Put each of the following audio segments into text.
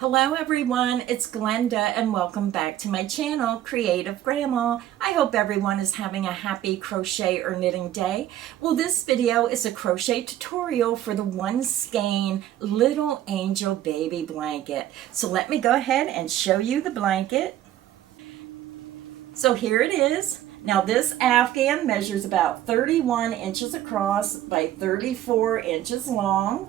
Hello everyone, it's Glenda and welcome back to my channel, Creative Grandma. I hope everyone is having a happy crochet or knitting day. Well, this video is a crochet tutorial for the One Skein Little Angel Baby Blanket. So let me go ahead and show you the blanket. So here it is. Now this Afghan measures about 31 inches across by 34 inches long.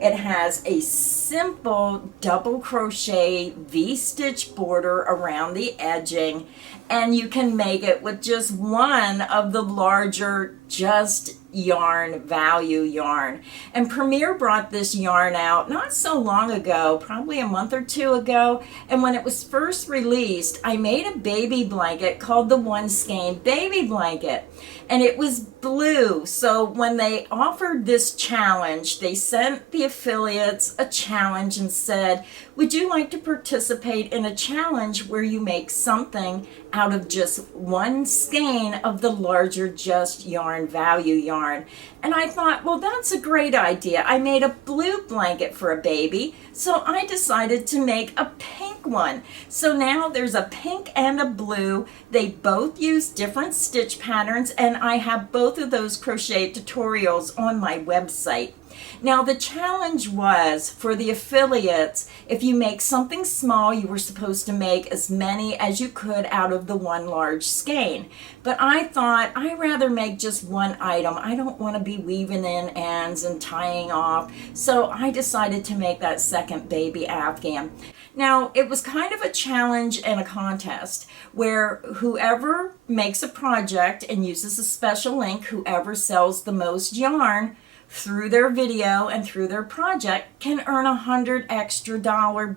It has a simple double crochet V-stitch border around the edging, and you can make it with just one of the larger Just Yarn value yarn. And Premier brought this yarn out not so long ago, probably a month or two ago, and when it was first released, I made a baby blanket called the One Skein Baby Blanket, and it was blue. So when they offered this challenge, they sent the affiliates a challenge and said, would you like to participate in a challenge where you make something out of just one skein of the larger Just Yarn value yarn? And I thought, well, that's a great idea. I made a blue blanket for a baby, so I decided to make a pink one. So now there's a pink and a blue. They both use different stitch patterns, and I have both of those crochet tutorials on my website. Now the challenge was for the affiliates, if you make something small, you were supposed to make as many as you could out of the one large skein. But I thought I'd rather make just one item. I don't want to be weaving in ends and tying off. So I decided to make that second baby Afghan. Now, it was kind of a challenge and a contest where whoever makes a project and uses a special link, whoever sells the most yarn through their video and through their project can earn $100 extra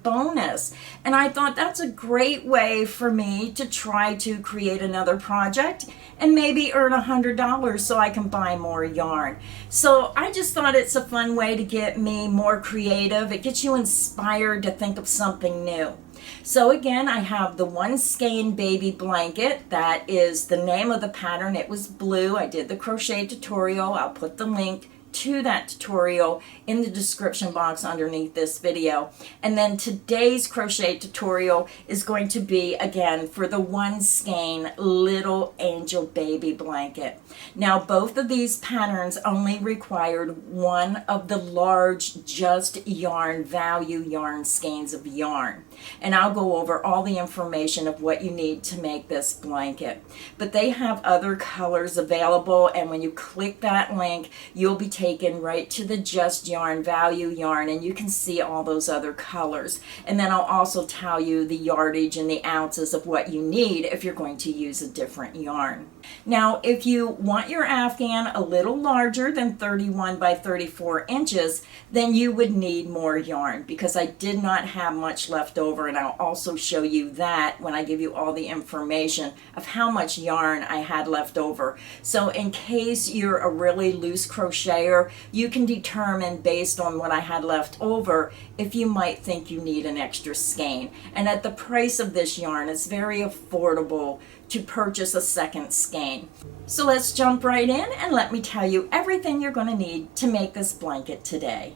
bonus. And I thought that's a great way for me to try to create another project and maybe earn $100 so I can buy more yarn. So I just thought it's a fun way to get me more creative. It gets you inspired to think of something new. So again, I have the One Skein Baby Blanket. That is the name of the pattern. It was blue. I did the crochet tutorial. I'll put the link to that tutorial in the description box underneath this video. And then today's crochet tutorial is going to be again for the One Skein Little Angel Baby Blanket. Now both of these patterns only required one of the large Just Yarn value yarn skeins of yarn. And I'll go over all the information of what you need to make this blanket. But they have other colors available, and when you click that link, you'll be taken right to the Just Yarn value yarn, and you can see all those other colors. And then I'll also tell you the yardage and the ounces of what you need if you're going to use a different yarn. Now, if you want your Afghan a little larger than 31 by 34 inches, then you would need more yarn because I did not have much left over, and I'll also show you that when I give you all the information of how much yarn I had left over. So in case you're a really loose crocheter, you can determine based on what I had left over if you might think you need an extra skein. And at the price of this yarn, it's very affordable to purchase a second skein. So let's jump right in and let me tell you everything you're going to need to make this blanket today.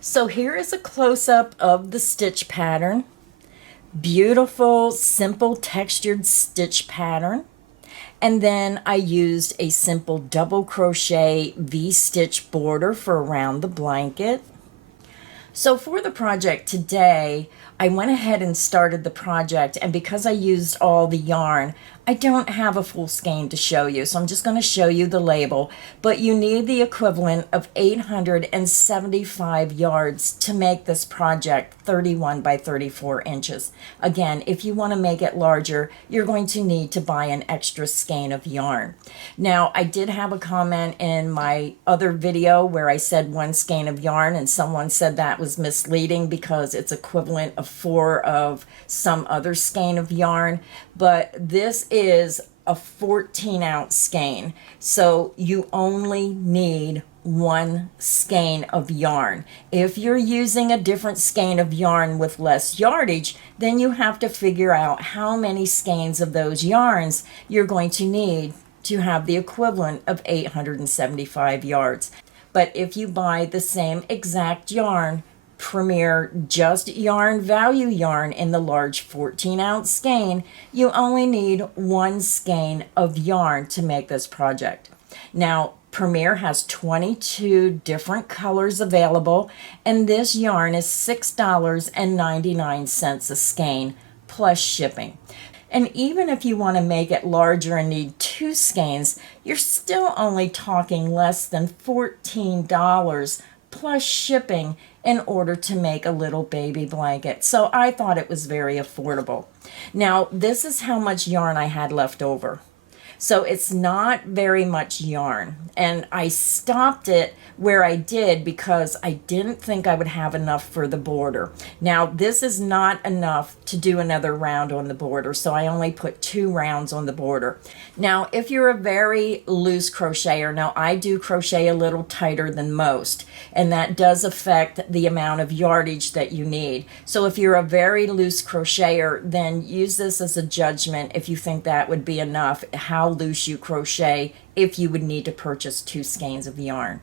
So here is a close-up of the stitch pattern. Beautiful, simple textured stitch pattern. And then I used a simple double crochet V-stitch border for around the blanket. So for the project today, I went ahead and started the project, and because I used all the yarn, I don't have a full skein to show you, so I'm just going to show you the label. But you need the equivalent of 875 yards to make this project 31 by 34 inches. Again, if you want to make it larger, you're going to need to buy an extra skein of yarn. Now, I did have a comment in my other video where I said one skein of yarn, and someone said that was misleading because it's equivalent of 4 of some other skein of yarn, but this is a 14-ounce skein, so you only need one skein of yarn. If you're using a different skein of yarn with less yardage, then you have to figure out how many skeins of those yarns you're going to need to have the equivalent of 875 yards. But if you buy the same exact yarn Premier Just Yarn Value yarn in the large 14-ounce skein, you only need 1 skein of yarn to make this project. Now, Premier has 22 different colors available, and this yarn is $6.99 a skein plus shipping. And even if you want to make it larger and need 2 skeins, you're still only talking less than $14 plus shipping in order to make a little baby blanket. So I thought it was very affordable. Now, this is how much yarn I had left over. So it's not very much yarn. And I stopped it where I did because I didn't think I would have enough for the border. Now, this is not enough to do another round on the border, so I only put 2 rounds on the border. Now, if you're a very loose crocheter, now I do crochet a little tighter than most, and that does affect the amount of yardage that you need. So if you're a very loose crocheter, then use this as a judgment if you think that would be enough, how loose you crochet, if you would need to purchase 2 skeins of yarn.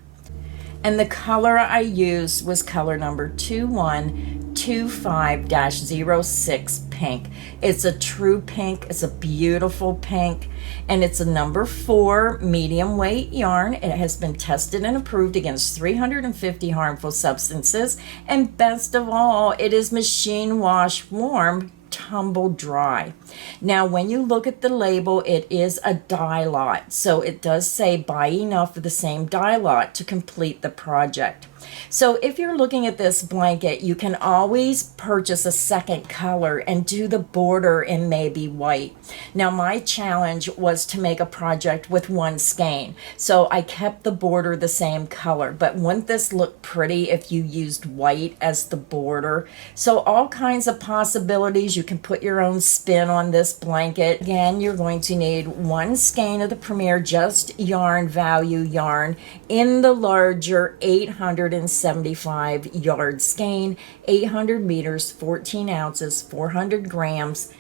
And the color I used was color number 2125-06 pink. It's a true pink. It's a beautiful pink, and it's a number 4 medium weight yarn. It has been tested and approved against 350 harmful substances, and best of all, it is machine wash warm, tumble dry. Now, when you look at the label, it is a dye lot, so it does say buy enough of the same dye lot to complete the project. So if you're looking at this blanket, you can always purchase a second color and do the border in maybe white. Now, my challenge was to make a project with 1 skein, so I kept the border the same color, but wouldn't this look pretty if you used white as the border? So all kinds of possibilities. You can put your own spin on this blanket. Again, you're going to need 1 skein of the Premier Just Yarn Value yarn in the larger 875 yard skein, 800 meters, 14 ounces, 400 grams.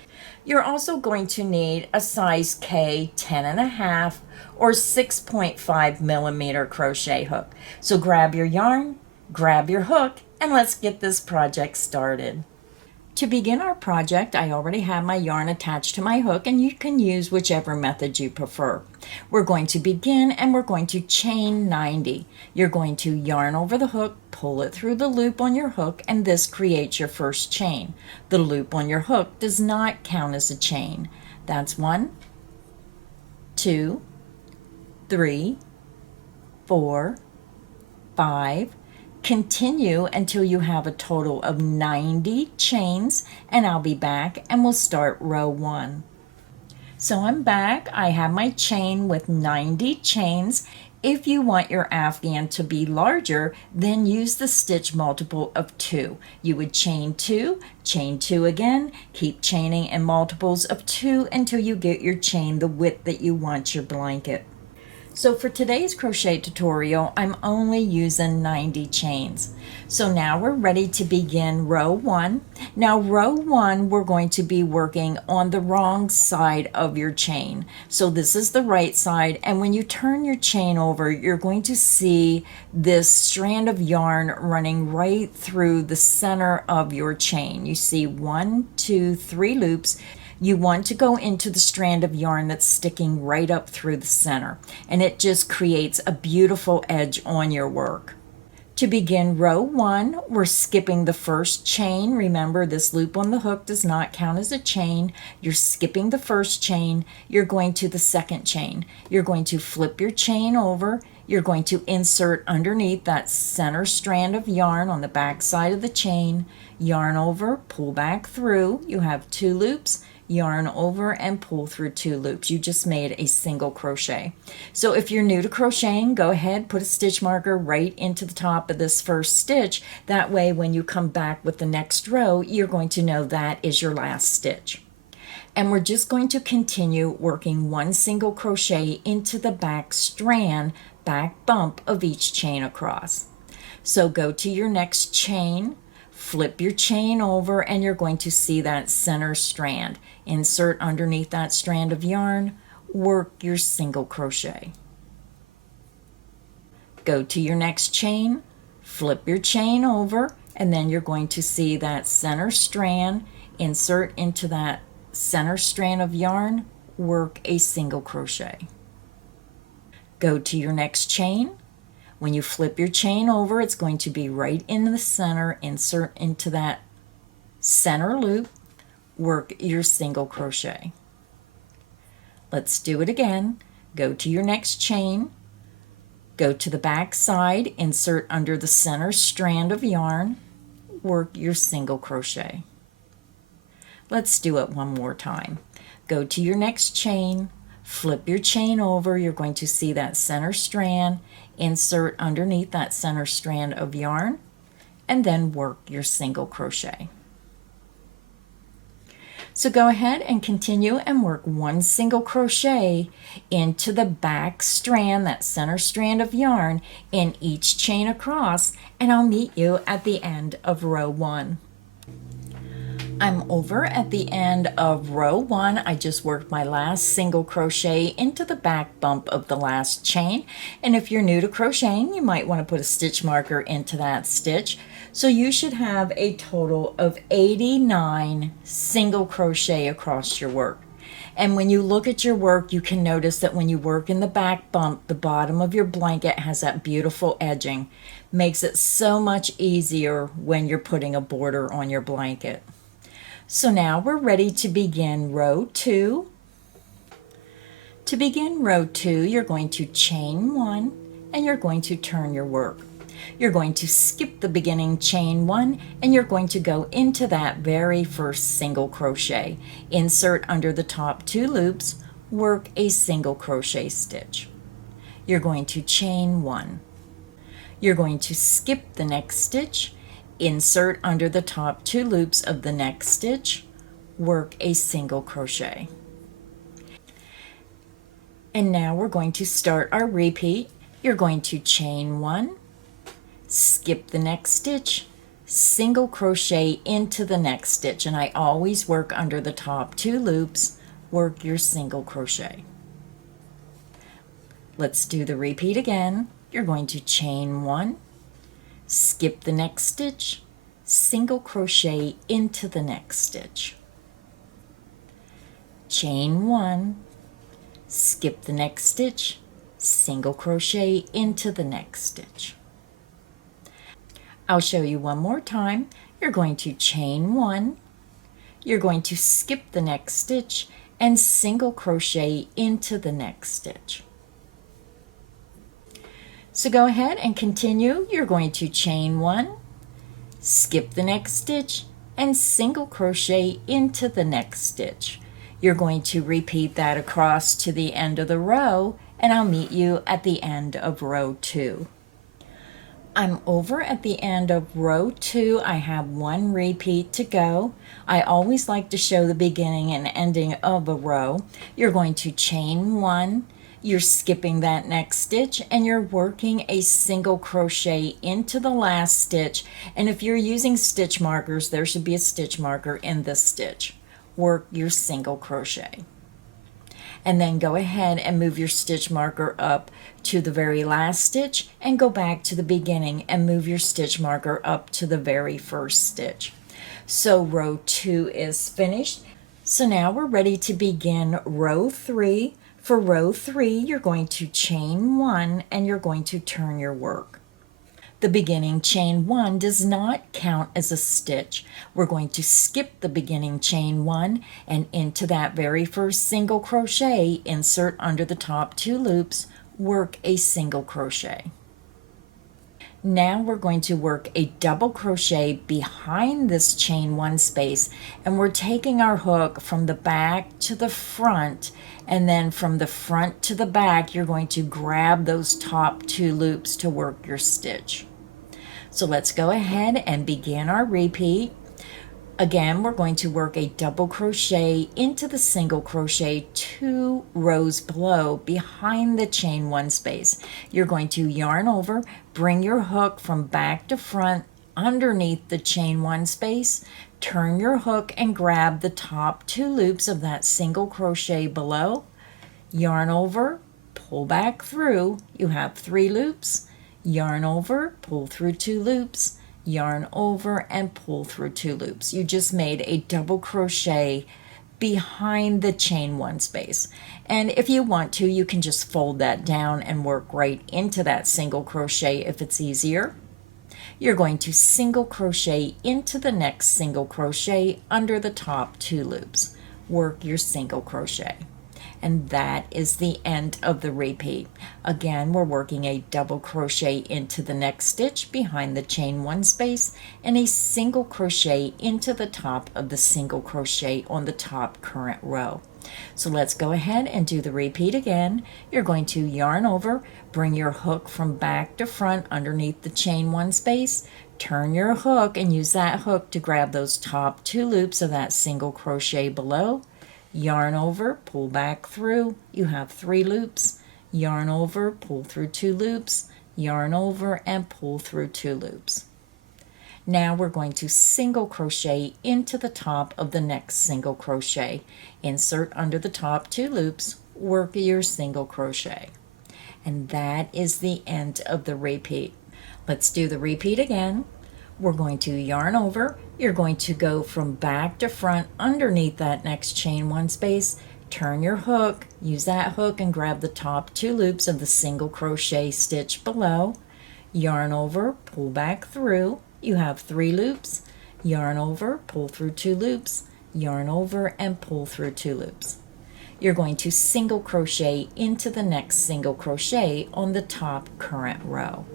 You're also going to need a size K 10.5 or 6.5 millimeter crochet hook. So grab your yarn, grab your hook, and let's get this project started. To begin our project, I already have my yarn attached to my hook, and you can use whichever method you prefer. We're going to begin, and we're going to chain 90. You're going to yarn over the hook, pull it through the loop on your hook, and this creates your first chain. The loop on your hook does not count as a chain. That's 1, 2, 3, 4, 5, continue until you have a total of 90 chains, and I'll be back and we'll start row 1. So I'm back. I have my chain with 90 chains. If you want your afghan to be larger, then use the stitch multiple of 2. You would chain 2 again, keep chaining in multiples of 2 until you get your chain the width that you want your blanket. So for today's crochet tutorial, I'm only using 90 chains. So now we're ready to begin row 1. Now row 1, we're going to be working on the wrong side of your chain. So this is the right side, and when you turn your chain over, you're going to see this strand of yarn running right through the center of your chain. You see 1, 2, 3 loops. You want to go into the strand of yarn that's sticking right up through the center, and it just creates a beautiful edge on your work. To begin row 1, we're skipping the first chain. Remember, this loop on the hook does not count as a chain. You're skipping the first chain. You're going to the second chain. You're going to flip your chain over. You're going to insert underneath that center strand of yarn on the back side of the chain. Yarn over, pull back through. You have 2 loops. Yarn over and pull through 2 loops. You just made a single crochet. So if you're new to crocheting, go ahead, put a stitch marker right into the top of this first stitch. That way when you come back with the next row, you're going to know that is your last stitch. And we're just going to continue working 1 single crochet into the back strand, back bump of each chain across. So go to your next chain, flip your chain over, and you're going to see that center strand. Insert underneath that strand of yarn, work your single crochet. Go to your next chain, flip your chain over, And then you're going to see that center strand, insert into that center strand of yarn, work a single crochet. Go to your next chain. When you flip your chain over, it's going to be right in the center. Insert into that center loop, work your single crochet. Let's do it again. Go to your next chain, go to the back side, insert under the center strand of yarn, work your single crochet. Let's do it one more time. Go to your next chain, flip your chain over, you're going to see that center strand, insert underneath that center strand of yarn, and then work your single crochet. So go ahead and continue and work one single crochet into the back strand, that center strand of yarn, in each chain across, and I'll meet you at the end of row 1. I'm over at the end of row 1. I just worked my last single crochet into the back bump of the last chain. And if you're new to crocheting, you might want to put a stitch marker into that stitch. So you should have a total of 89 single crochet across your work. And when you look at your work, you can notice that when you work in the back bump, the bottom of your blanket has that beautiful edging. Makes it so much easier when you're putting a border on your blanket. So now we're ready to begin row 2. To begin row 2, you're going to chain 1 and you're going to turn your work. You're going to skip the beginning chain 1 and you're going to go into that very first single crochet. Insert under the top 2 loops, work a single crochet stitch. You're going to chain 1. You're going to skip the next stitch, insert under the top 2 loops of the next stitch, work a single crochet. And now we're going to start our repeat. You're going to chain 1, skip the next stitch, single crochet into the next stitch, and I always work under the top 2 loops, work your single crochet. Let's do the repeat again. You're going to chain 1, skip the next stitch, single crochet into the next stitch. Chain 1, skip the next stitch, single crochet into the next stitch. I'll show you one more time. You're going to chain 1, you're going to skip the next stitch and single crochet into the next stitch. So go ahead and continue. You're going to chain 1, skip the next stitch, and single crochet into the next stitch. You're going to repeat that across to the end of the row, and I'll meet you at the end of row 2. I'm over at the end of row 2. I have one repeat to go. I always like to show the beginning and ending of a row. You're going to chain 1. You're skipping that next stitch and you're working a single crochet into the last stitch. And if you're using stitch markers, there should be a stitch marker in this stitch. Work your single crochet. And then go ahead and move your stitch marker up to the very last stitch and go back to the beginning and move your stitch marker up to the very first stitch. So row 2 is finished. So now we're ready to begin row 3. For row 3, you're going to chain 1 and you're going to turn your work. The beginning chain 1 does not count as a stitch. We're going to skip the beginning chain 1 and into that very first single crochet, insert under the top 2 loops, work a single crochet. Now we're going to work a double crochet behind this chain 1 space, and we're taking our hook from the back to the front, and then from the front to the back you're going to grab those top 2 loops to work your stitch. So let's go ahead and begin our repeat. Again, we're going to work a double crochet into the single crochet 2 rows below behind the chain 1 space. You're going to yarn over, bring your hook from back to front underneath the chain 1 space, turn your hook and grab the top 2 loops of that single crochet below, yarn over, pull back through. You have 3 loops, yarn over, pull through 2 loops, yarn over, and pull through 2 loops. You just made a double crochet behind the chain 1 space. And if you want to, you can just fold that down and work right into that single crochet if it's easier. You're going to single crochet into the next single crochet under the top 2 loops. Work your single crochet. And that is the end of the repeat. Again, we're working a double crochet into the next stitch behind the chain 1 space and a single crochet into the top of the single crochet on the top current row. So let's go ahead and do the repeat again. You're going to yarn over, bring your hook from back to front underneath the chain 1 space, turn your hook and use that hook to grab those top 2 loops of that single crochet below. Yarn over, pull back through, you have 3 loops, yarn over, pull through 2 loops, yarn over, and pull through 2 loops. Now we're going to single crochet into the top of the next single crochet. Insert under the top 2 loops, work your single crochet. And that is the end of the repeat. Let's do the repeat again. We're going to yarn over. You're going to go from back to front underneath that next chain 1 space, turn your hook, use that hook and grab the top 2 loops of the single crochet stitch below, yarn over, pull back through, you have 3 loops, yarn over, pull through 2 loops, yarn over, and pull through 2 loops. You're going to single crochet into the next single crochet on the top current row.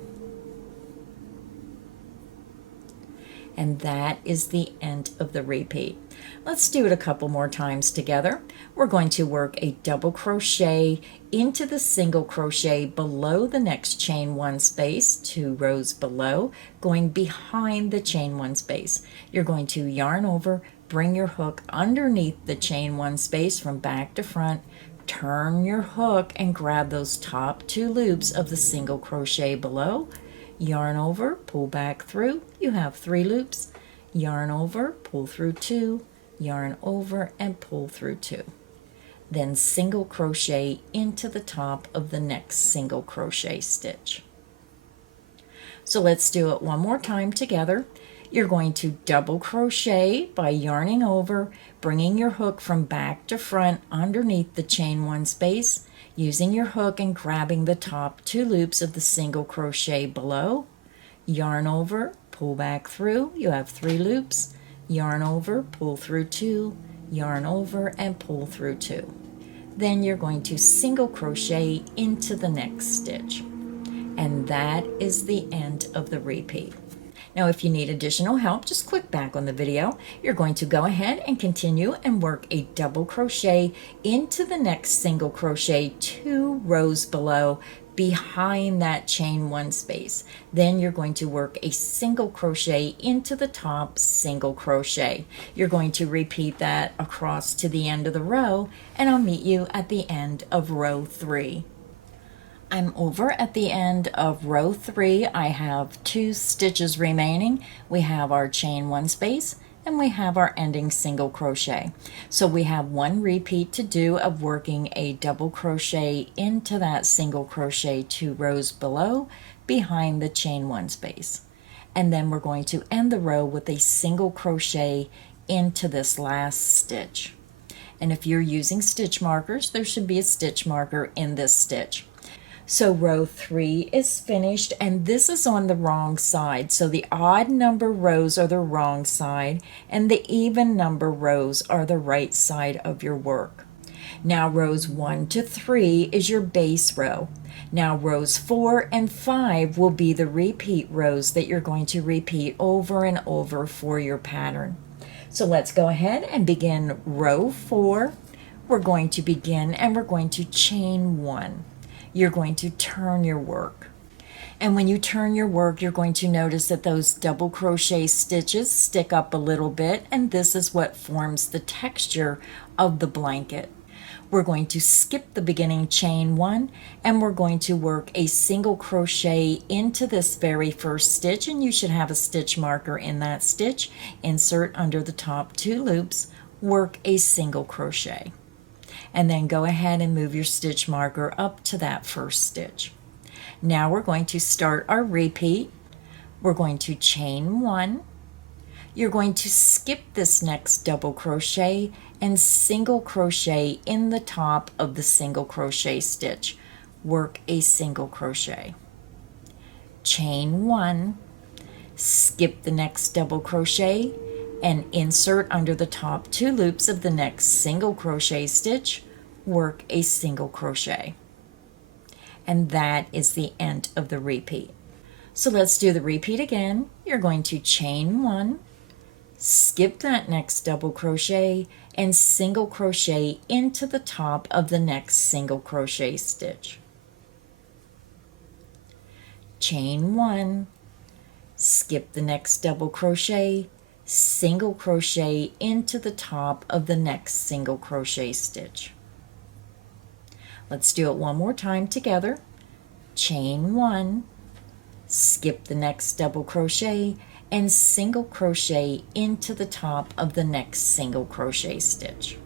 And that is the end of the repeat. Let's do it a couple more times together. We're going to work a double crochet into the single crochet below the next chain 1 space, 2 rows below, going behind the chain 1 space. You're going to yarn over, bring your hook underneath the chain 1 space from back to front, turn your hook and grab those top 2 loops of the single crochet below, yarn over, pull back through, you have 3 loops, yarn over, pull through 2, yarn over, and pull through 2. Then single crochet into the top of the next single crochet stitch. So let's do it one more time together. You're going to double crochet by yarning over, bringing your hook from back to front underneath the chain 1 space, using your hook and grabbing the top 2 loops of the single crochet below, yarn over, pull back through, you have 3 loops, yarn over, pull through 2, yarn over, and pull through 2. Then you're going to single crochet into the next stitch. And that is the end of the repeat. Now, if you need additional help, just click back on the video. You're going to go ahead and continue and work a double crochet into the next single crochet 2 rows below behind that chain 1 space. Then you're going to work a single crochet into the top single crochet. You're going to repeat that across to the end of the row, and I'll meet you at the end of row 3. I'm over at the end of row 3. I have 2 stitches remaining. We have our chain 1 space and we have our ending single crochet. So we have 1 repeat to do of working a double crochet into that single crochet 2 rows below behind the chain 1 space. And then we're going to end the row with a single crochet into this last stitch. And if you're using stitch markers, there should be a stitch marker in this stitch. So row 3 is finished, and this is on the wrong side. So the odd number rows are the wrong side, and the even number rows are the right side of your work. Now rows 1 to 3 is your base row. Now rows 4 and 5 will be the repeat rows that you're going to repeat over and over for your pattern. So let's go ahead and begin row 4. We're going to begin and we're going to chain 1. You're going to turn your work. And when you turn your work, you're going to notice that those double crochet stitches stick up a little bit, and this is what forms the texture of the blanket. We're going to skip the beginning chain 1, and we're going to work a single crochet into this very first stitch, and you should have a stitch marker in that stitch. Insert under the top 2 loops, work a single crochet. And then go ahead and move your stitch marker up to that first stitch. Now we're going to start our repeat We're going to chain 1. You're going to skip this next double crochet and single crochet in the top of the single crochet stitch. Work a single crochet. Chain 1, skip the next double crochet and insert under the top 2 loops of the next single crochet stitch. Work a single crochet. And that is the end of the repeat. So let's do the repeat again. You're going to chain 1, skip that next double crochet and single crochet into the top of the next single crochet stitch. Chain 1, skip the next double crochet, single crochet into the top of the next single crochet stitch. Let's do it one more time together. Chain 1, skip the next double crochet and single crochet into the top of the next single crochet stitch.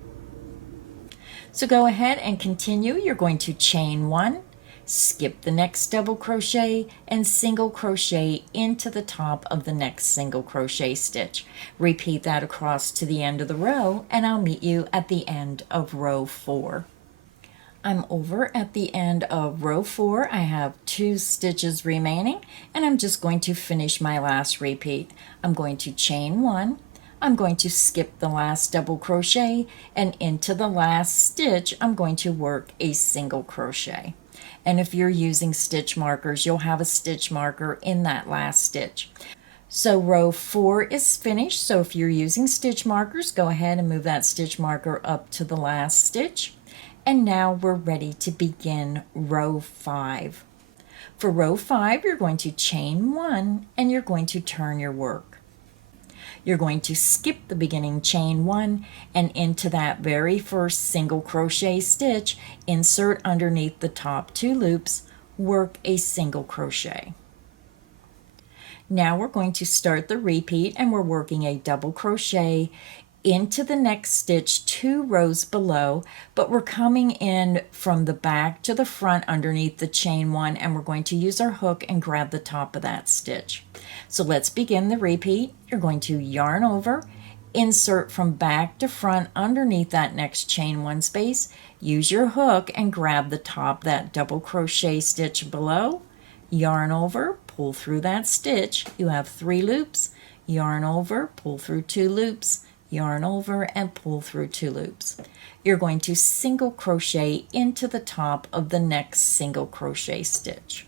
So go ahead and continue. You're going to chain 1, skip the next double crochet and single crochet into the top of the next single crochet stitch. Repeat that across to the end of the row, and I'll meet you at the end of row 4. I'm over at the end of row 4. I have 2 stitches remaining, and I'm just going to finish my last repeat. I'm going to chain 1. I'm going to skip the last double crochet, and into the last stitch I'm going to work a single crochet. And if you're using stitch markers, you'll have a stitch marker in that last stitch. So row 4 is finished. So if you're using stitch markers, go ahead and move that stitch marker up to the last stitch. And now we're ready to begin row 5. For row 5, you're going to chain 1 and you're going to turn your work. You're going to skip the beginning chain 1 and into that very first single crochet stitch, insert underneath the top 2 loops, work a single crochet. Now we're going to start the repeat, and we're working a double crochet into the next stitch 2 rows below, but we're coming in from the back to the front underneath the chain 1, and we're going to use our hook and grab the top of that stitch. So let's begin the repeat. You're going to yarn over, insert from back to front underneath that next chain 1 space, use your hook and grab the top of that double crochet stitch below, yarn over, pull through that stitch. You have 3 loops, yarn over, pull through 2 loops, yarn over and pull through 2 loops. You're going to single crochet into the top of the next single crochet stitch.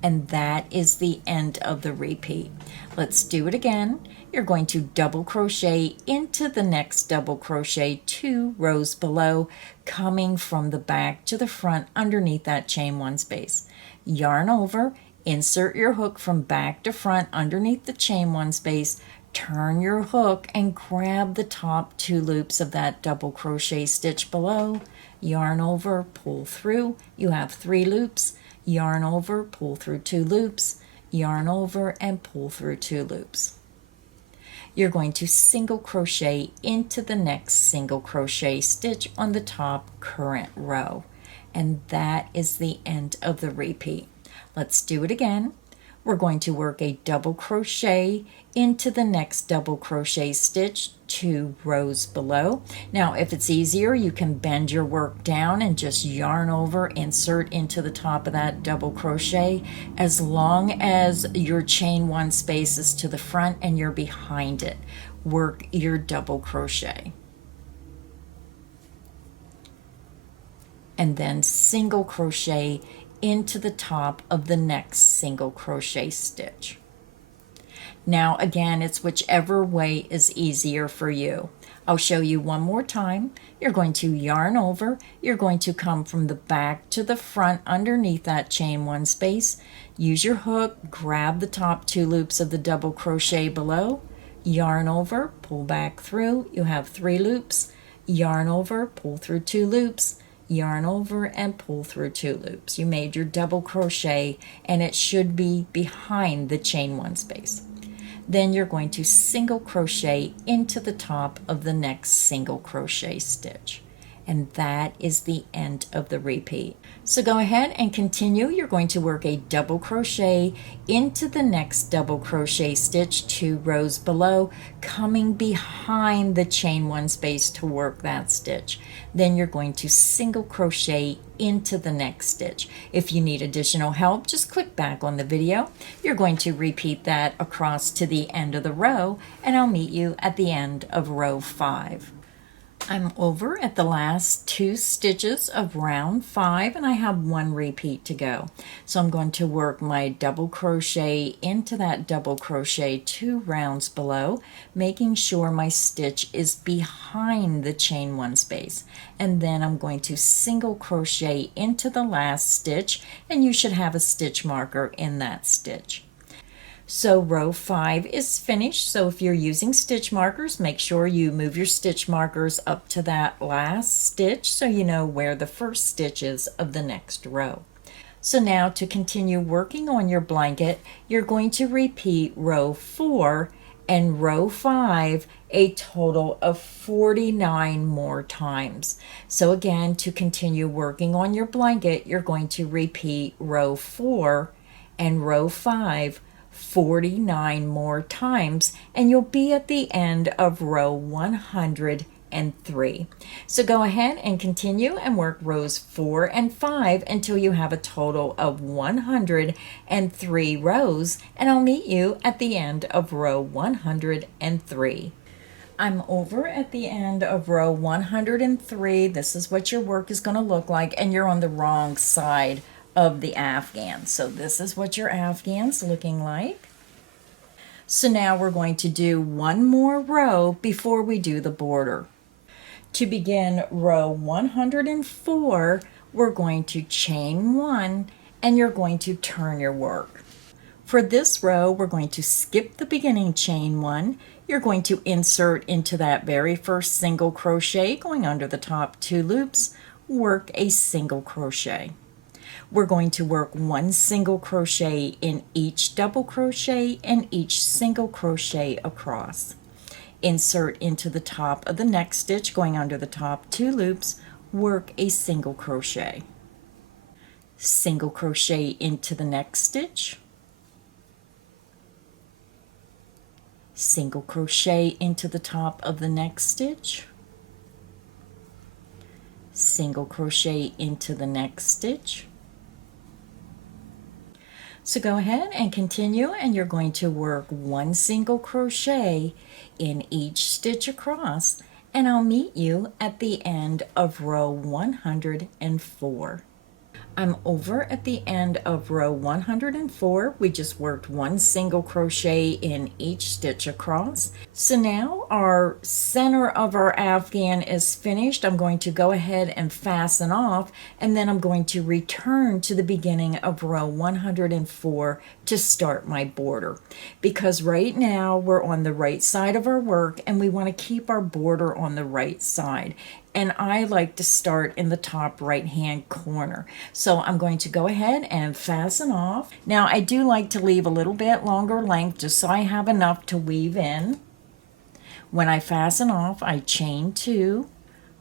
And that is the end of the repeat. Let's do it again. You're going to double crochet into the next double crochet 2 rows below, coming from the back to the front underneath that chain 1 space. Yarn over, insert your hook from back to front underneath the chain 1 space, turn your hook and grab the top 2 loops of that double crochet stitch below, yarn over, pull through. You have 3 loops, yarn over, pull through 2 loops, yarn over and pull through 2 loops. You're going to single crochet into the next single crochet stitch on the top current row, and that is the end of the repeat. Let's do it again. We're going to work a double crochet into the next double crochet stitch 2 rows below. Now if it's easier, you can bend your work down and just yarn over, insert into the top of that double crochet, as long as your chain 1 space is to the front and you're behind it. Work your double crochet. And then single crochet into the top of the next single crochet stitch. Now again, it's whichever way is easier for you. I'll show you one more time. You're going to yarn over, you're going to come from the back to the front underneath that chain 1 space, use your hook, grab the top 2 loops of the double crochet below, yarn over, pull back through. You have 3 loops, yarn over, pull through 2 loops, yarn over and pull through 2 loops. You made your double crochet, and it should be behind the chain 1 space. Then you're going to single crochet into the top of the next single crochet stitch, and that is the end of the repeat. So go ahead and continue. You're going to work a double crochet into the next double crochet stitch 2 rows below, coming behind the chain 1 space to work that stitch. Then you're going to single crochet into the next stitch. If you need additional help, just click back on the video. You're going to repeat that across to the end of the row, and I'll meet you at the end of row 5. I'm over at the last 2 stitches of round 5, and I have 1 repeat to go. So I'm going to work my double crochet into that double crochet 2 rounds below, making sure my stitch is behind the chain 1 space. And then I'm going to single crochet into the last stitch, and you should have a stitch marker in that stitch. So row 5 is finished. So if you're using stitch markers, make sure you move your stitch markers up to that last stitch so you know where the first stitch is of the next row. So now to continue working on your blanket, you're going to repeat row 4 and row 5 a total of 49 more times. So again, to continue working on your blanket, you're going to repeat row 4 and row 5 49 more times, and you'll be at the end of row 103. So go ahead and continue and work rows 4 and 5 until you have a total of 103 rows, and I'll meet you at the end of row 103. I'm over at the end of row 103. This is what your work is going to look like, and you're on the wrong side of the afghan. So this is what your afghan's looking like. So now we're going to do 1 more row before we do the border. To begin row 104, we're going to chain 1, and you're going to turn your work. For this row, we're going to skip the beginning chain 1. You're going to insert into that very first single crochet, going under the top 2 loops, work a single crochet. We're going to work 1 single crochet in each double crochet and each single crochet across. Insert into the top of the next stitch, going under the top 2 loops, work a single crochet. Single crochet into the next stitch. Single crochet into the top of the next stitch. Single crochet into the next stitch. So go ahead and continue, and you're going to work 1 single crochet in each stitch across, and I'll meet you at the end of row 104. I'm over at the end of row 104. We just worked 1 single crochet in each stitch across. So now our center of our afghan is finished. I'm going to go ahead and fasten off, and then I'm going to return to the beginning of row 104 to start my border. Because right now we're on the right side of our work, and we want to keep our border on the right side. And I like to start in the top right hand corner. So I'm going to go ahead and fasten off. Now I do like to leave a little bit longer length just so I have enough to weave in. When I fasten off, I chain 2,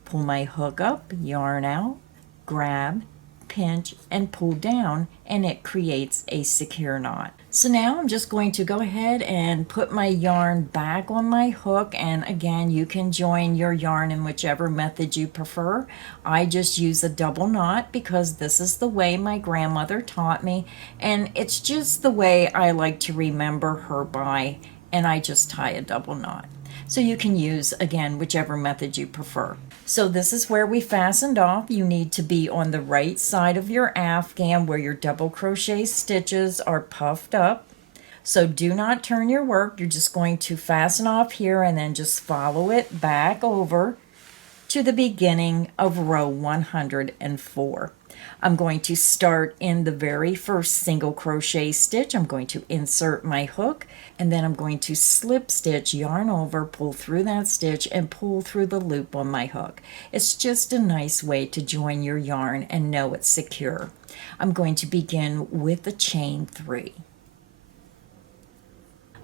pull my hook up, yarn out, grab, pinch, and pull down, and it creates a secure knot. So now I'm just going to go ahead and put my yarn back on my hook, and again, you can join your yarn in whichever method you prefer. I just use a double knot because this is the way my grandmother taught me, and it's just the way I like to remember her by, and I just tie a double knot. So you can use, again, whichever method you prefer. So this is where we fastened off. You need to be on the right side of your afghan where your double crochet stitches are puffed up. So do not turn your work. You're just going to fasten off here and then just follow it back over to the beginning of row 104. I'm going to start in the very first single crochet stitch. I'm going to insert my hook, and then I'm going to slip stitch, yarn over, pull through that stitch, and pull through the loop on my hook. It's just a nice way to join your yarn and know it's secure. I'm going to begin with a chain 3.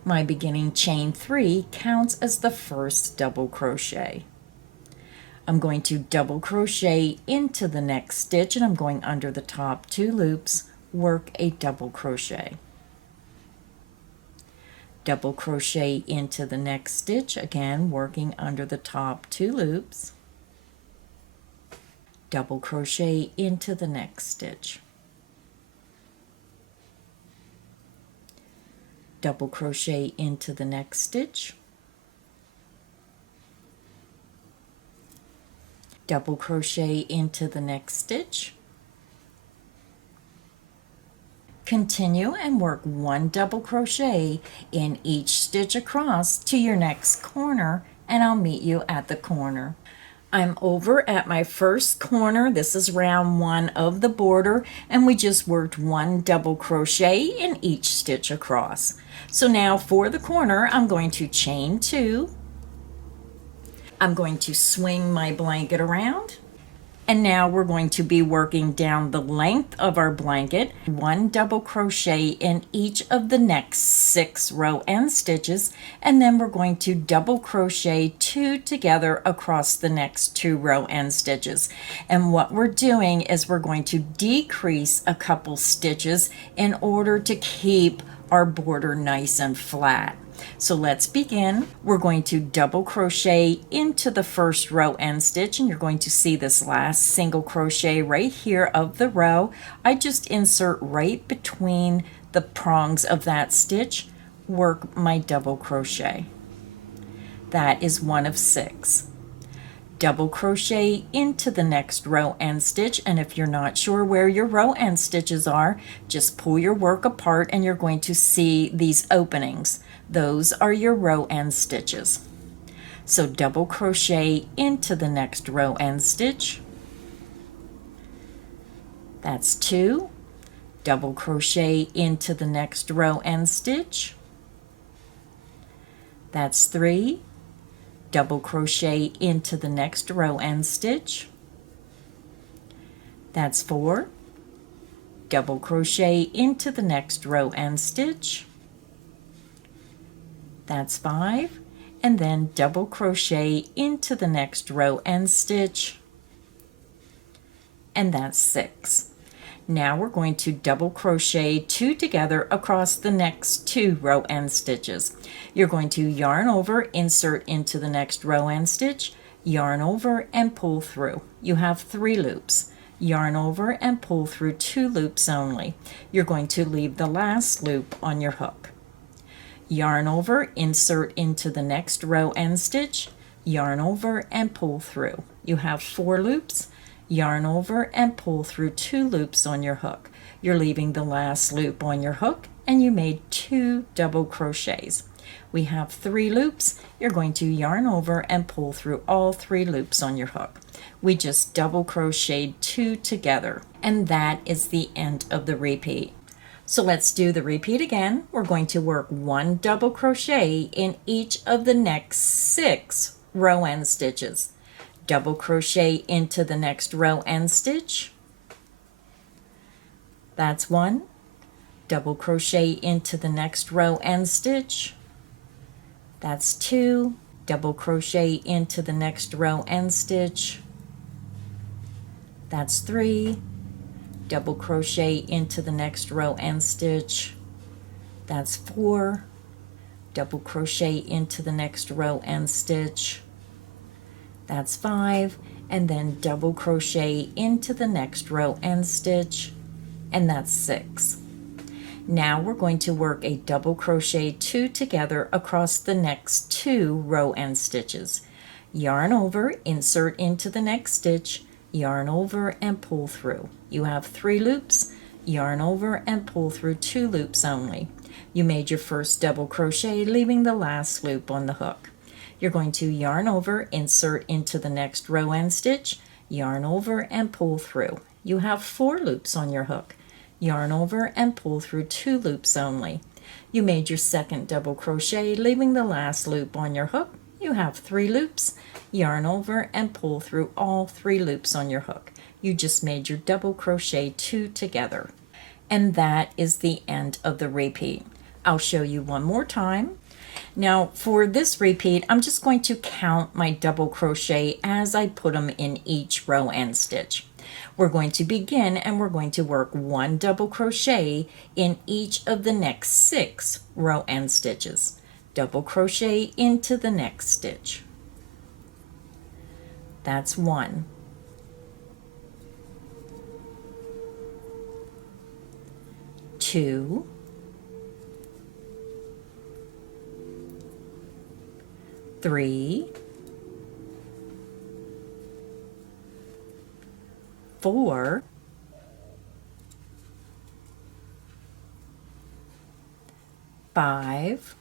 My beginning chain 3 counts as the first double crochet. I'm going to double crochet into the next stitch, and I'm going under the top 2 loops, work a double crochet. Double crochet into the next stitch, again working under the top 2 loops. Double crochet into the next stitch. Double crochet into the next stitch. Double crochet into the next stitch. Continue and work 1 double crochet in each stitch across to your next corner, and I'll meet you at the corner. I'm over at my first corner. This is round 1 of the border, and we just worked 1 double crochet in each stitch across. So now for the corner, I'm going to chain 2. I'm going to swing my blanket around. And now we're going to be working down the length of our blanket, 1 double crochet in each of the next 6 row end stitches, and then we're going to double crochet 2 together across the next 2 row end stitches. And what we're doing is we're going to decrease a couple stitches in order to keep our border nice and flat. So let's begin. We're going to double crochet into the first row end stitch, and you're going to see this last single crochet right here of the row. I just insert right between the prongs of that stitch, work my double crochet. That is 1 of 6. Double crochet into the next row end stitch, and if you're not sure where your row end stitches are, just pull your work apart and you're going to see these openings. Those are your row end stitches. So double crochet into the next row end stitch. That's 2. Double crochet into the next row end stitch. That's 3. Double crochet into the next row end stitch. That's 4. Double crochet into the next row end stitch. That's 5, and then double crochet into the next row end stitch, and that's 6. Now we're going to double crochet 2 together across the next 2 row end stitches. You're going to yarn over, insert into the next row end stitch, yarn over and pull through. You have 3 loops. Yarn over and pull through 2 loops only. You're going to leave the last loop on your hook. Yarn over, insert into the next row end stitch, yarn over and pull through. You have 4 loops. Yarn over and pull through 2 loops on your hook. You're leaving the last loop on your hook, and you made 2 double crochets. We have 3 loops. You're going to yarn over and pull through all 3 loops on your hook. We just double crocheted 2 together, and that is the end of the repeat. So let's do the repeat again. We're going to work 1 double crochet in each of the next 6 row end stitches. Double crochet into the next row end stitch. That's 1. Double crochet into the next row end stitch. That's 2. Double crochet into the next row end stitch. That's 3. Double crochet into the next row end stitch. That's 4. Double crochet into the next row end stitch. That's 5, and then double crochet into the next row end stitch, and that's 6. Now we're going to work a double crochet 2 together across the next 2 row end stitches. Yarn over, insert into the next stitch, yarn over and pull through. You have 3 loops. Yarn over and pull through 2 loops only. You made your first double crochet, leaving the last loop on the hook. You're going to yarn over, insert into the next row end stitch, yarn over and pull through. You have 4 loops on your hook. Yarn over and pull through 2 loops only. You made your second double crochet, leaving the last loop on your hook. You have 3 loops. Yarn over and pull through all 3 loops on your hook. You just made your double crochet 2 together. And that is the end of the repeat. I'll show you one more time. Now for this repeat, I'm just going to count my double crochet as I put them in each row and stitch. We're going to begin and we're going to work 1 double crochet in each of the next 6 row and stitches. Double crochet into the next stitch. That's 1. 2, 3, 4, 5,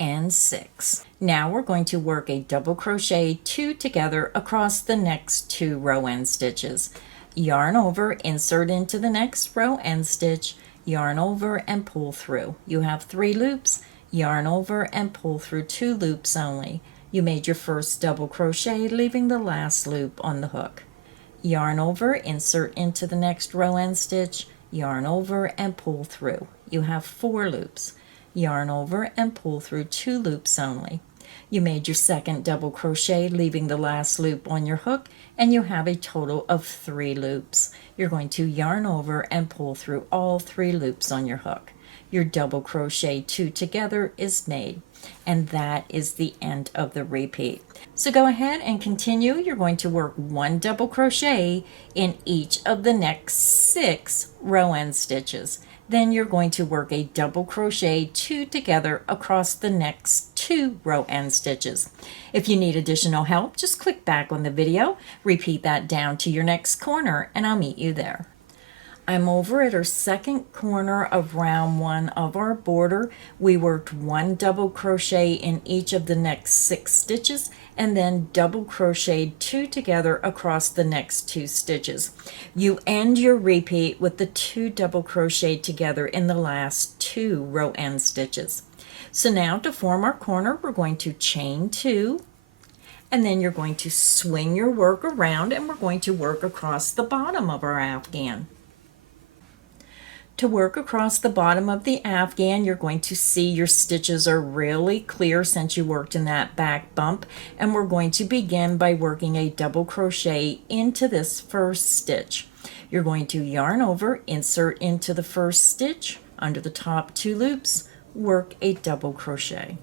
and 6. Now we're going to work a double crochet 2 together across the next 2 row end stitches. Yarn over, insert into the next row end stitch, yarn over and pull through. You have 3 loops, yarn over and pull through 2 loops only. You made your first double crochet, leaving the last loop on the hook. Yarn over, insert into the next row end stitch, yarn over and pull through. You have 4 loops. Yarn over and pull through 2 loops only. You made your second double crochet, leaving the last loop on your hook, and you have a total of 3 loops. You're going to yarn over and pull through all 3 loops on your hook. Your double crochet 2 together is made, and that is the end of the repeat. So go ahead and continue. You're going to work 1 double crochet in each of the next 6 row end stitches. Then you're going to work a double crochet 2 together across the next 2 row end stitches. If you need additional help, just click back on the video, repeat that down to your next corner, and I'll meet you there. I'm over at our second corner of round 1 of our border. We worked 1 double crochet in each of the next 6 stitches and then double crocheted 2 together across the next 2 stitches. You end your repeat with the 2 double crochet together in the last 2 row end stitches. So now to form our corner, we're going to chain 2, and then you're going to swing your work around and we're going to work across the bottom of our afghan. To work across the bottom of the afghan, you're going to see your stitches are really clear since you worked in that back bump, and we're going to begin by working a double crochet into this first stitch. You're going to yarn over, insert into the first stitch, under the top 2 loops, work a double crochet.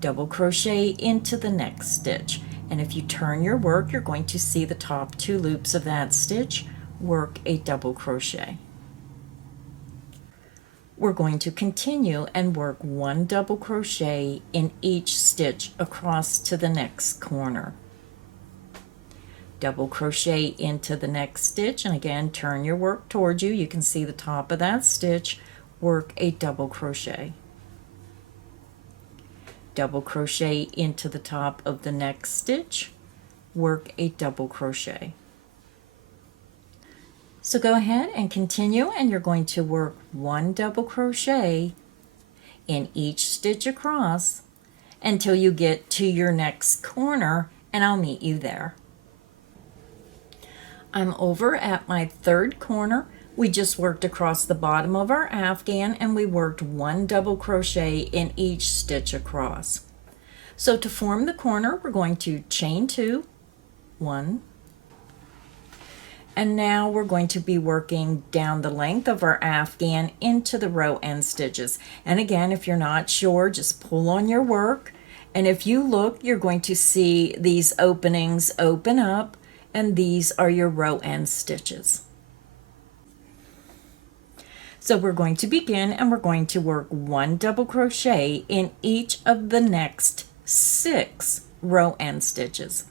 Double crochet into the next stitch, and if you turn your work, you're going to see the top 2 loops of that stitch, work a double crochet. We're going to continue and work 1 double crochet in each stitch across to the next corner. Double crochet into the next stitch, and again turn your work towards you. You can see the top of that stitch, work a double crochet. Double crochet into the top of the next stitch, work a double crochet. So go ahead and continue, and you're going to work 1 double crochet in each stitch across until you get to your next corner, and I'll meet you there. I'm over at my 3rd corner. We just worked across the bottom of our afghan and we worked 1 double crochet in each stitch across. So to form the corner, we're going to chain 2, 1, and now we're going to be working down the length of our afghan into the row end stitches. And again, if you're not sure, just pull on your work. And if you look, you're going to see these openings open up, and these are your row end stitches. So we're going to begin and we're going to work 1 double crochet in each of the next 6 row end stitches.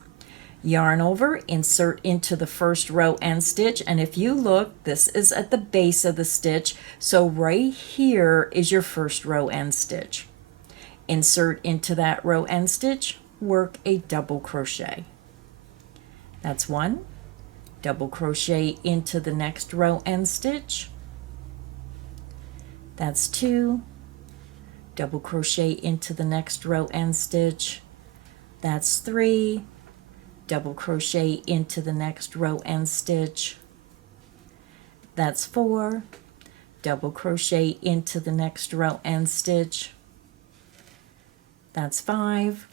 Yarn over, insert into the first row end stitch, and if you look, this is at the base of the stitch, so right here is your first row end stitch. Insert into that row end stitch, work a double crochet. That's 1. Double crochet into the next row end stitch. That's 2. Double crochet into the next row end stitch. That's 3. Double crochet into the next row end stitch. That's 4. Double crochet into the next row end stitch. That's 5.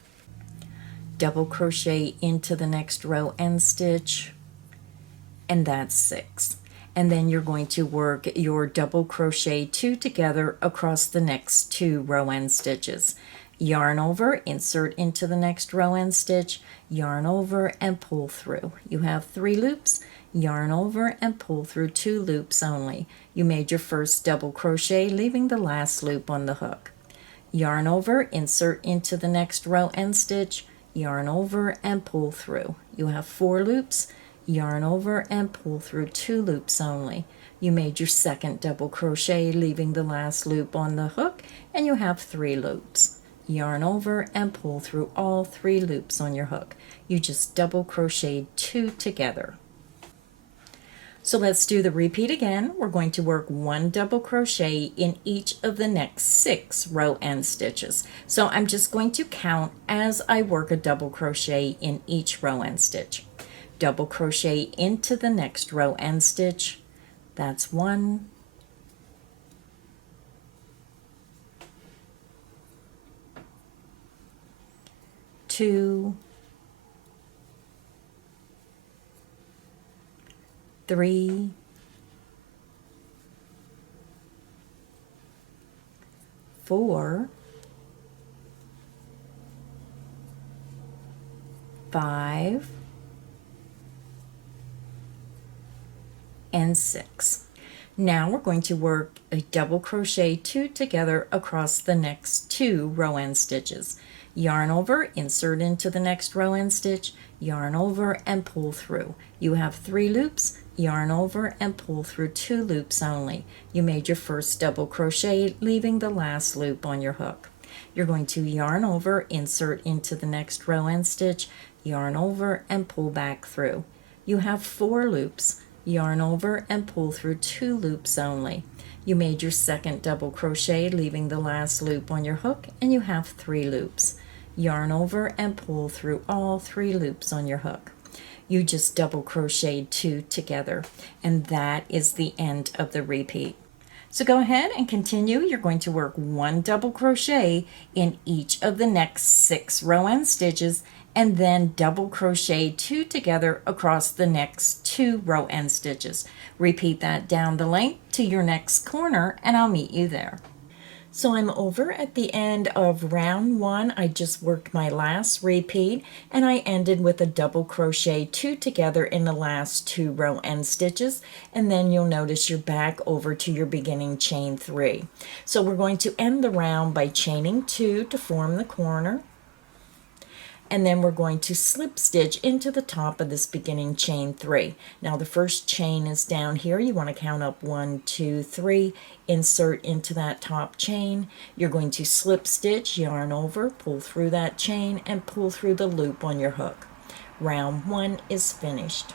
Double crochet into the next row end stitch, and that's 6. And then you're going to work your double crochet 2 together across the next 2 row end stitches. Yarn over, insert into the next row end stitch, yarn over and pull through. You have 3 loops, yarn over and pull through 2 loops only. You made your first double crochet, leaving the last loop on the hook. Yarn over, insert into the next row end stitch, yarn over and pull through. You have 4 loops, yarn over and pull through 2 loops only. You made your second double crochet, leaving the last loop on the hook, and you have 3 loops. Yarn over and pull through all 3 loops on your hook. You just double crocheted 2 together. So let's do the repeat again. We're going to work 1 double crochet in each of the next 6 row end stitches. So I'm just going to count as I work a double crochet in each row end stitch. Double crochet into the next row end stitch. That's 1. 2, 3, 4, 5, and 6. Now we're going to work a double crochet 2 together across the next 2 row end stitches. Yarn over, insert into the next row end stitch, yarn over and pull through. You have 3 loops, yarn over and pull through 2 loops only. You made your first double crochet, leaving the last loop on your hook. You're going to yarn over, insert into the next row end stitch, yarn over and pull back through. You have 4 loops, yarn over and pull through 2 loops only. You made your second double crochet, leaving the last loop on your hook, and you have 3 loops. Yarn over and pull through all 3 loops on your hook. You just double crocheted 2 together, and that is the end of the repeat. So go ahead and continue. You're going to work 1 double crochet in each of the next 6 row end stitches, and then double crochet 2 together across the next 2 row end stitches. Repeat that down the length to your next corner, and I'll meet you there. So I'm over at the end of round 1. I just worked my last repeat, and I ended with a double crochet 2 together in the last 2 row end stitches, and then you'll notice you're back over to your beginning chain 3. So we're going to end the round by chaining 2 to form the corner, and then we're going to slip stitch into the top of this beginning chain 3. Now the first chain is down here. You want to count up 1, 2, 3, insert into that top chain. You're going to slip stitch, yarn over, pull through that chain, and pull through the loop on your hook. Round 1 is finished.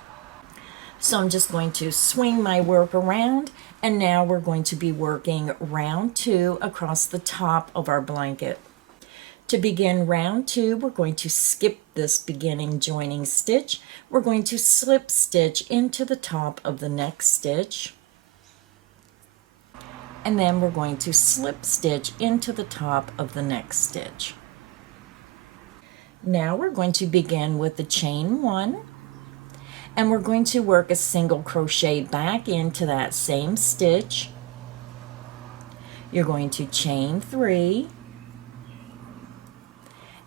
So I'm just going to swing my work around, and now we're going to be working round 2 across the top of our blanket. To begin round 2, we're going to skip this beginning joining stitch. We're going to slip stitch into the top of the next stitch, and then we're going to slip stitch into the top of the next stitch. Now we're going to begin with the chain 1, and we're going to work a single crochet back into that same stitch. You're going to chain 3,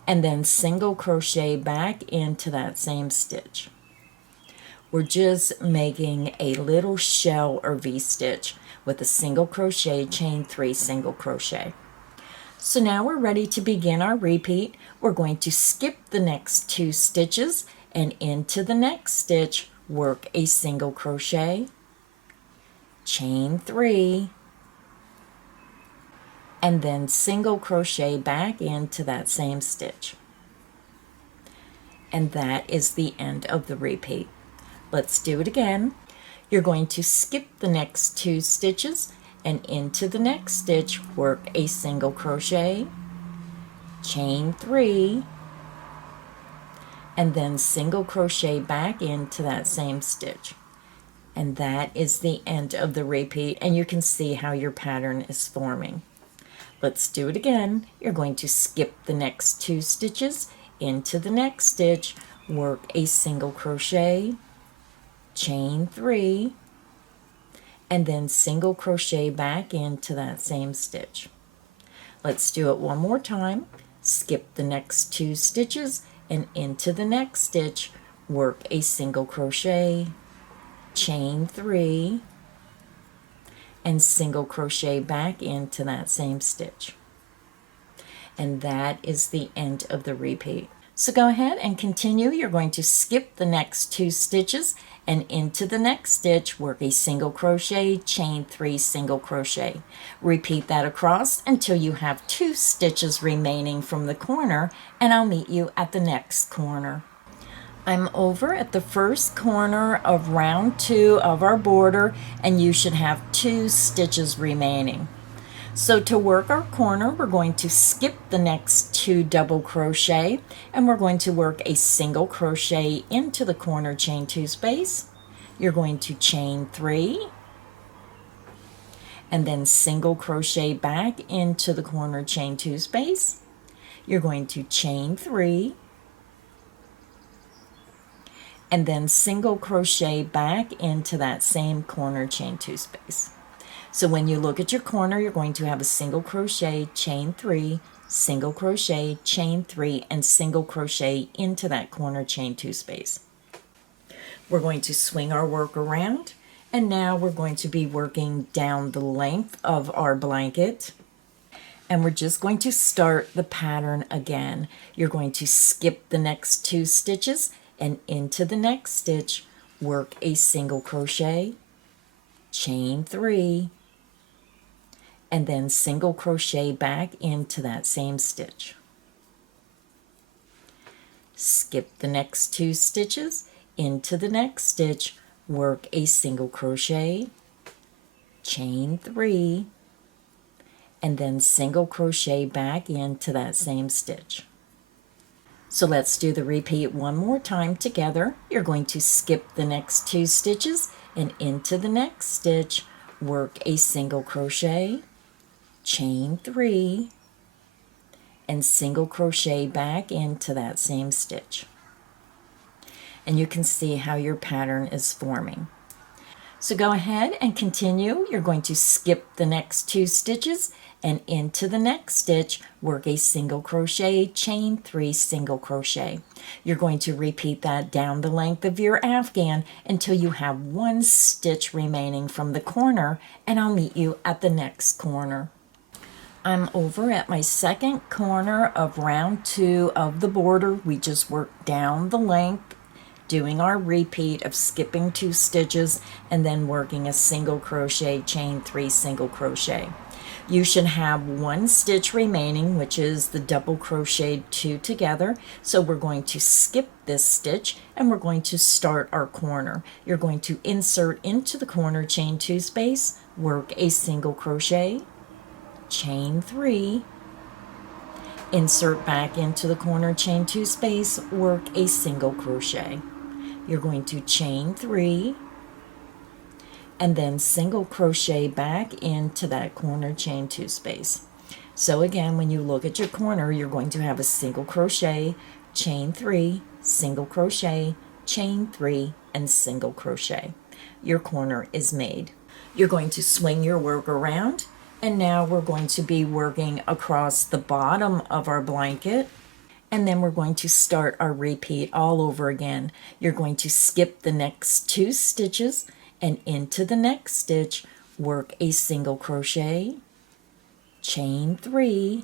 and then single crochet back into that same stitch. We're just making a little shell or V-stitch with a single crochet, chain 3, single crochet. So now we're ready to begin our repeat. We're going to skip the next 2 stitches, and into the next stitch work a single crochet, chain 3, and then single crochet back into that same stitch. And that is the end of the repeat. Let's do it again. You're going to skip the next 2 stitches, and into the next stitch work a single crochet, chain 3, and then single crochet back into that same stitch. And that is the end of the repeat, and you can see how your pattern is forming. Let's do it again. You're going to skip the next 2 stitches into the next stitch, work a single crochet, chain 3, and then single crochet back into that same stitch. Let's do it one more time. Skip the next 2 stitches and into the next stitch, work a single crochet, chain 3, and single crochet back into that same stitch. And that is the end of the repeat. So go ahead and continue. You're going to skip the next 2 stitches and into the next stitch, work a single crochet, chain 3, single crochet. Repeat that across until you have 2 stitches remaining from the corner, and I'll meet you at the next corner. I'm over at the first corner of round 2 of our border, and you should have 2 stitches remaining. So to work our corner, we're going to skip the next 2 double crochet, and we're going to work a single crochet into the corner chain 2 space. You're going to chain 3, and then single crochet back into the corner chain 2 space. You're going to chain 3, and then single crochet back into that same corner chain 2 space. So when you look at your corner, you're going to have a single crochet, chain 3, single crochet, chain 3, and single crochet into that corner chain 2 space. We're going to swing our work around, and now we're going to be working down the length of our blanket. And we're just going to start the pattern again. You're going to skip the next 2 stitches and into the next stitch, work a single crochet, chain 3, and then single crochet back into that same stitch. Skip the next 2 stitches into the next stitch, work a single crochet, chain 3, and then single crochet back into that same stitch. So let's do the repeat one more time together. You're going to skip the next 2 stitches and into the next stitch, work a single crochet, chain 3, and single crochet back into that same stitch. And you can see how your pattern is forming. So go ahead and continue. You're going to skip the next 2 stitches and into the next stitch, work a single crochet, chain 3, single crochet. You're going to repeat that down the length of your afghan until you have 1 stitch remaining from the corner, and I'll meet you at the next corner. I'm over at my second corner of round 2 of the border. We just worked down the length, doing our repeat of skipping 2 stitches and then working a single crochet, chain 3, single crochet. You should have 1 stitch remaining, which is the double crocheted 2 together. So we're going to skip this stitch and we're going to start our corner. You're going to insert into the corner chain 2 space, work a single crochet, chain 3, insert back into the corner chain 2 space, work a single crochet. You're going to chain 3, and then single crochet back into that corner chain 2 space. So again, when you look at your corner, you're going to have a single crochet, chain 3, single crochet, chain 3, and single crochet. Your corner is made. You're going to swing your work around, and now we're going to be working across the bottom of our blanket, and then we're going to start our repeat all over again. You're going to skip the next 2 stitches and into the next stitch, work a single crochet, chain 3,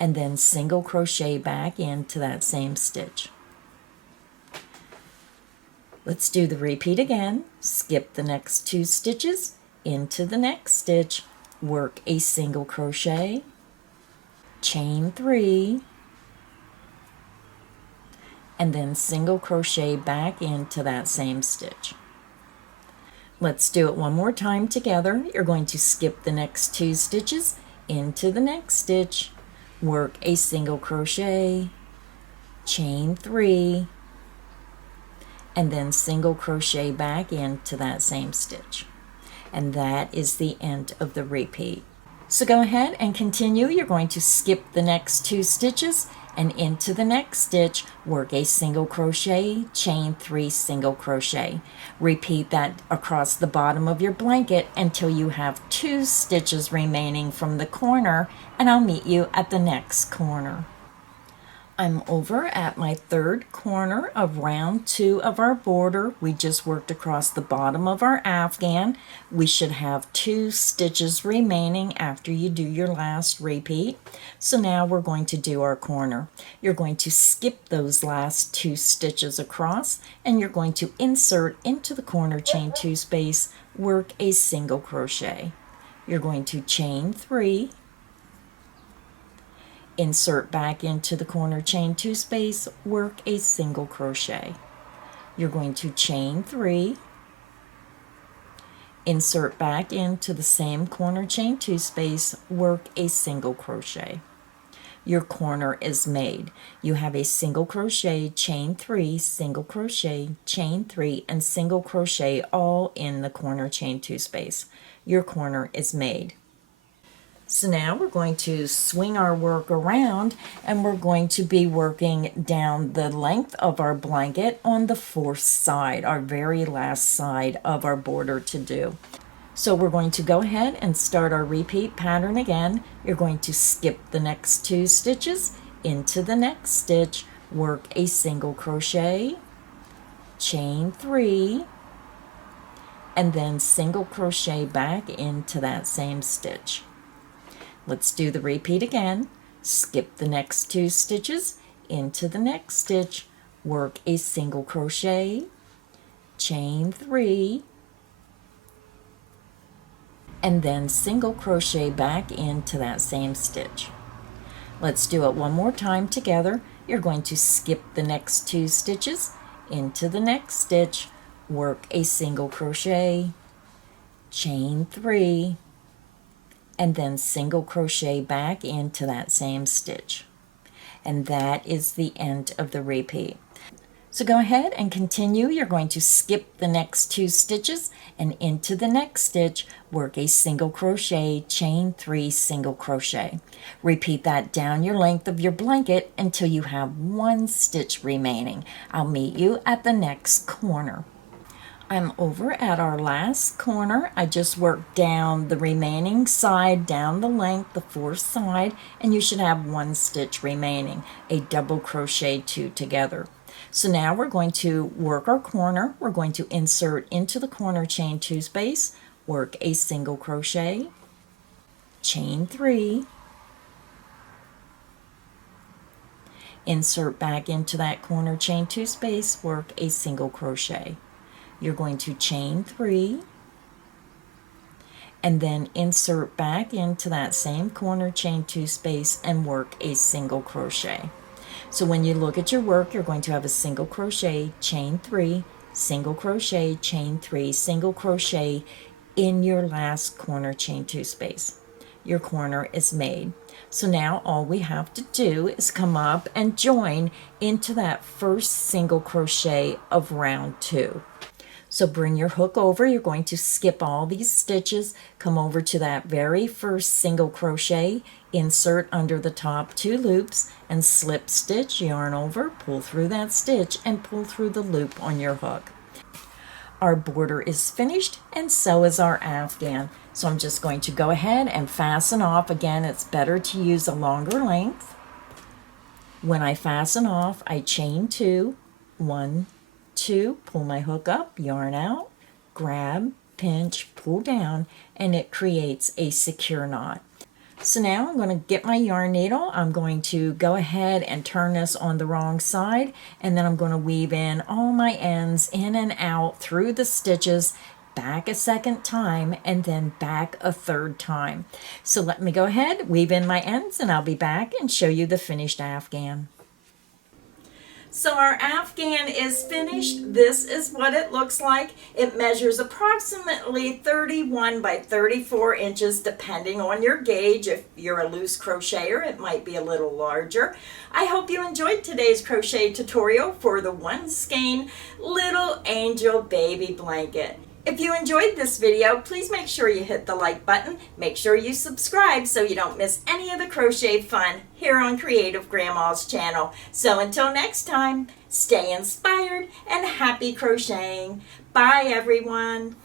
and then single crochet back into that same stitch. Let's do the repeat again. Skip the next 2 stitches, into the next stitch, work a single crochet, chain 3, and then single crochet back into that same stitch. Let's do it one more time together. You're going to skip the next 2 stitches, into the next stitch, work a single crochet, chain 3, and then single crochet back into that same stitch. And that is the end of the repeat. So go ahead and continue. You're going to skip the next 2 stitches and into the next stitch, work a single crochet, chain 3 single crochet. Repeat that across the bottom of your blanket until you have 2 stitches remaining from the corner, and I'll meet you at the next corner. I'm over at my 3rd corner of round 2 of our border. We just worked across the bottom of our afghan. We should have 2 stitches remaining after you do your last repeat. So now we're going to do our corner. You're going to skip those last 2 stitches across, and you're going to insert into the corner chain 2 space, work a single crochet. You're going to chain 3, insert back into the corner chain 2 space, work a single crochet. You're going to chain 3, insert back into the same corner chain 2 space, work a single crochet. Your corner is made. You have a single crochet, chain 3, single crochet, chain 3, and single crochet all in the corner chain 2 space. Your corner is made. So now we're going to swing our work around, and we're going to be working down the length of our blanket on the 4th side, our very last side of our border to do. So we're going to go ahead and start our repeat pattern again. You're going to skip the next 2 stitches, into the next stitch, work a single crochet, chain 3, and then single crochet back into that same stitch. Let's do the repeat again. Skip the next 2 stitches, into the next stitch, work a single crochet, chain 3, and then single crochet back into that same stitch. Let's do it one more time together. You're going to skip the next 2 stitches, into the next stitch, work a single crochet, chain 3, and then single crochet back into that same stitch. And that is the end of the repeat. So go ahead and continue. You're going to skip the next 2 stitches, and into the next stitch, work a single crochet, chain 3 single crochet. Repeat that down your length of your blanket until you have 1 stitch remaining. I'll meet you at the next corner. I'm over at our last corner. I just worked down the remaining side, down the length, the 4th side, and you should have 1 stitch remaining, a double crochet 2 together. So now we're going to work our corner. We're going to insert into the corner chain 2 space, work a single crochet, chain 3, insert back into that corner chain 2 space, work a single crochet. You're going to chain 3, and then insert back into that same corner chain 2 space and work a single crochet. So when you look at your work, you're going to have a single crochet, chain 3, single crochet, chain 3, single crochet in your last corner chain 2 space. Your corner is made. So now all we have to do is come up and join into that first single crochet of round 2. So bring your hook over. You're going to skip all these stitches, come over to that very first single crochet, insert under the top 2 loops, and slip stitch, yarn over, pull through that stitch, and pull through the loop on your hook. Our border is finished, and so is our afghan. So I'm just going to go ahead and fasten off. Again, it's better to use a longer length. When I fasten off, I chain 2, 1, 2, pull my hook up, yarn out, grab, pinch, pull down, and it creates a secure knot. So now I'm going to get my yarn needle. I'm going to go ahead and turn this on the wrong side, and then I'm going to weave in all my ends in and out through the stitches, back a 2nd time, and then back a 3rd time. So let me go ahead, weave in my ends, and I'll be back and show you the finished afghan. So our Afghan is finished. This is what it looks like. It measures approximately 31 by 34 inches depending on your gauge. If you're a loose crocheter, it might be a little larger. I hope you enjoyed today's crochet tutorial for the One Skein Little Angel Baby Blanket. If you enjoyed this video, please make sure you hit the like button. Make sure you subscribe so you don't miss any of the crochet fun here on Creative Grandma's channel. So until next time, stay inspired and happy crocheting. Bye everyone.